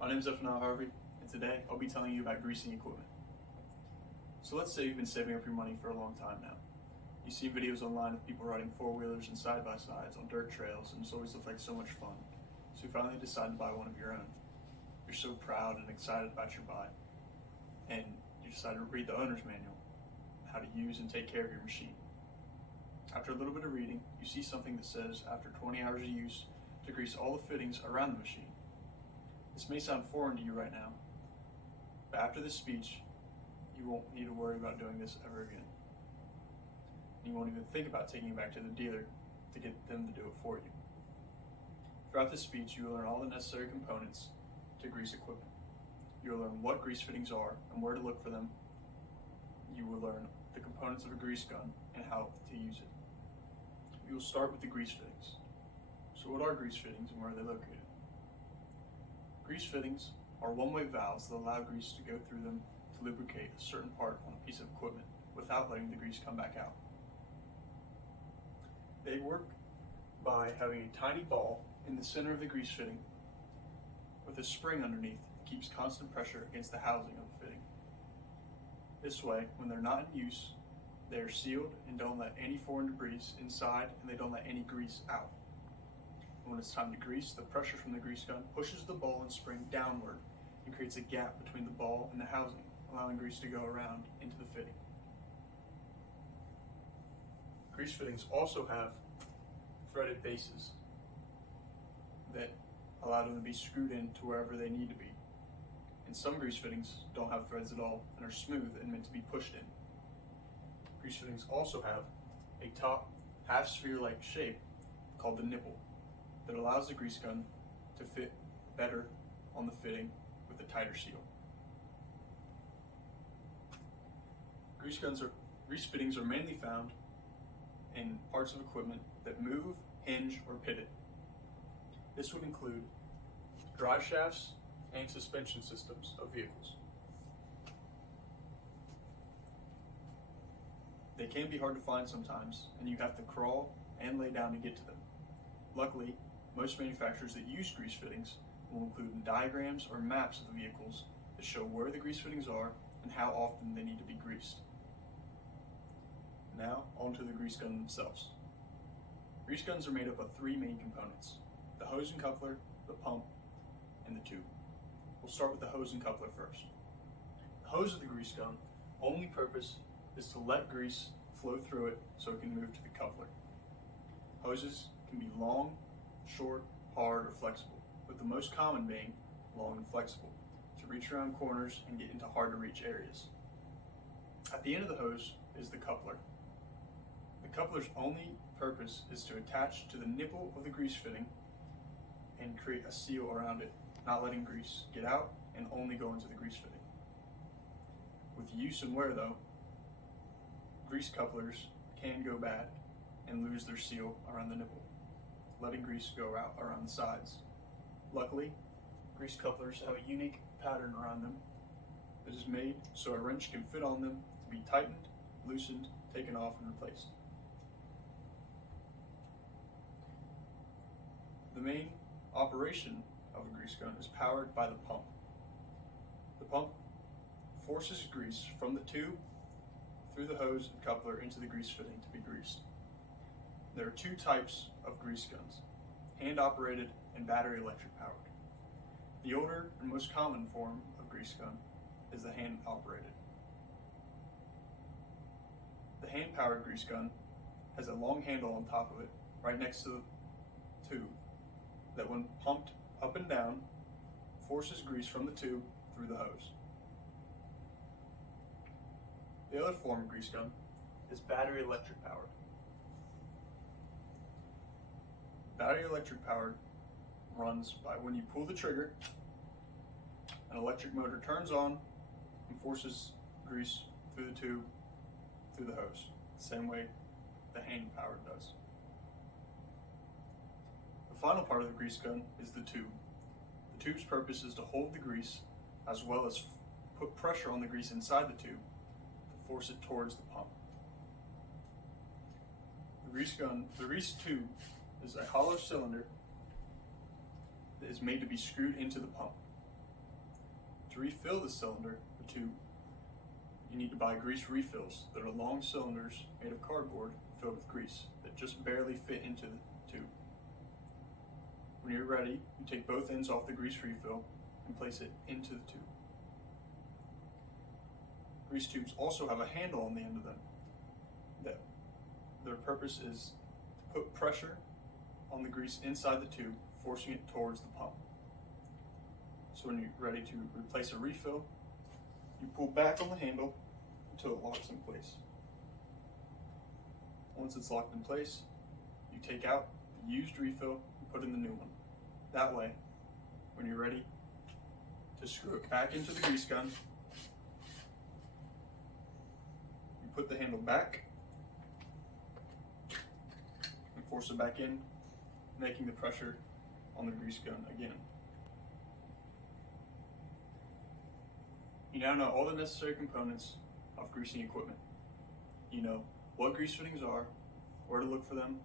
My name is Zephaniah Harvey, and today I'll be telling you about greasing equipment. So let's say you've been saving up your money for a long time now. You see videos online of people riding four-wheelers and side-by-sides on dirt trails, and it's always looked like so much fun. So you finally decide to buy one of your own. You're so proud and excited about your buy, and you decide to read the owner's manual, how to use and take care of your machine. After a little bit of reading, you see something that says after 20 hours of use to grease all the fittings around the machine. This may sound foreign to you right now, but after this speech, you won't need to worry about doing this ever again. You won't even think about taking it back to the dealer to get them to do it for you. Throughout this speech, you will learn all the necessary components to grease equipment. You will learn what grease fittings are and where to look for them. You will learn the components of a grease gun and how to use it. We will start with the grease fittings. So what are grease fittings and where are they located? Grease fittings are one-way valves that allow grease to go through them to lubricate a certain part on a piece of equipment without letting the grease come back out. They work by having a tiny ball in the center of the grease fitting with a spring underneath that keeps constant pressure against the housing of the fitting. This way, when they're not in use, they are sealed and don't let any foreign debris inside, and they don't let any grease out. When it's time to grease, the pressure from the grease gun pushes the ball and spring downward and creates a gap between the ball and the housing, allowing grease to go around into the fitting. Grease fittings also have threaded bases that allow them to be screwed in to wherever they need to be. And some grease fittings don't have threads at all and are smooth and meant to be pushed in. Grease fittings also have a top half sphere-like shape called the nipple that allows the grease gun to fit better on the fitting with a tighter seal. Grease fittings are mainly found in parts of equipment that move, hinge, or pivot. This would include drive shafts and suspension systems of vehicles. They can be hard to find sometimes, and you have to crawl and lay down to get to them. Luckily, most manufacturers that use grease fittings will include diagrams or maps of the vehicles that show where the grease fittings are and how often they need to be greased. Now, onto the grease gun themselves. Grease guns are made up of three main components: the hose and coupler, the pump, and the tube. We'll start with the hose and coupler first. The hose of the grease gun only purpose is to let grease flow through it so it can move to the coupler. Hoses can be long, short, hard, or flexible, with the most common being long and flexible, to reach around corners and get into hard to reach areas. At the end of the hose is the coupler. The coupler's only purpose is to attach to the nipple of the grease fitting and create a seal around it, not letting grease get out and only go into the grease fitting. With use and wear though, grease couplers can go bad and lose their seal around the nipple, letting grease go out around the sides. Luckily, grease couplers have a unique pattern around them that is made so a wrench can fit on them to be tightened, loosened, taken off, and replaced. The main operation of a grease gun is powered by the pump. The pump forces grease from the tube through the hose and coupler into the grease fitting to be greased. There are two types of grease guns: hand-operated and battery-electric powered. The older and most common form of grease gun is the hand-operated. The hand-powered grease gun has a long handle on top of it, right next to the tube, that when pumped up and down, forces grease from the tube through the hose. The other form of grease gun is battery electric powered. Battery electric powered runs by when you pull the trigger, an electric motor turns on and forces grease through the tube, through the hose, the same way the hand powered does. The final part of the grease gun is the tube. The tube's purpose is to hold the grease as well as put pressure on the grease inside the tube to force it towards the pump. The grease tube is a hollow cylinder that is made to be screwed into the pump. To refill the cylinder or tube, you need to buy grease refills that are long cylinders made of cardboard filled with grease that just barely fit into the tube. When you're ready, you take both ends off the grease refill and place it into the tube. Grease tubes also have a handle on the end of them. Their purpose is to put pressure on the grease inside the tube, forcing it towards the pump. So when you're ready to replace a refill, you pull back on the handle until it locks in place. Once it's locked in place, you take out the used refill and put in the new one. That way, when you're ready to screw it back into the grease gun, you put the handle back and force it back in, making the pressure on the grease gun again. You now know all the necessary components of greasing equipment. You know what grease fittings are, where to look for them,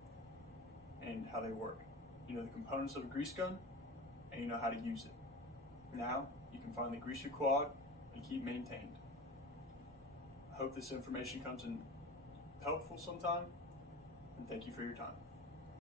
and how they work. You know the components of a grease gun, and you know how to use it. Now, you can finally grease your quad and keep maintained. I hope this information comes in helpful sometime, and thank you for your time.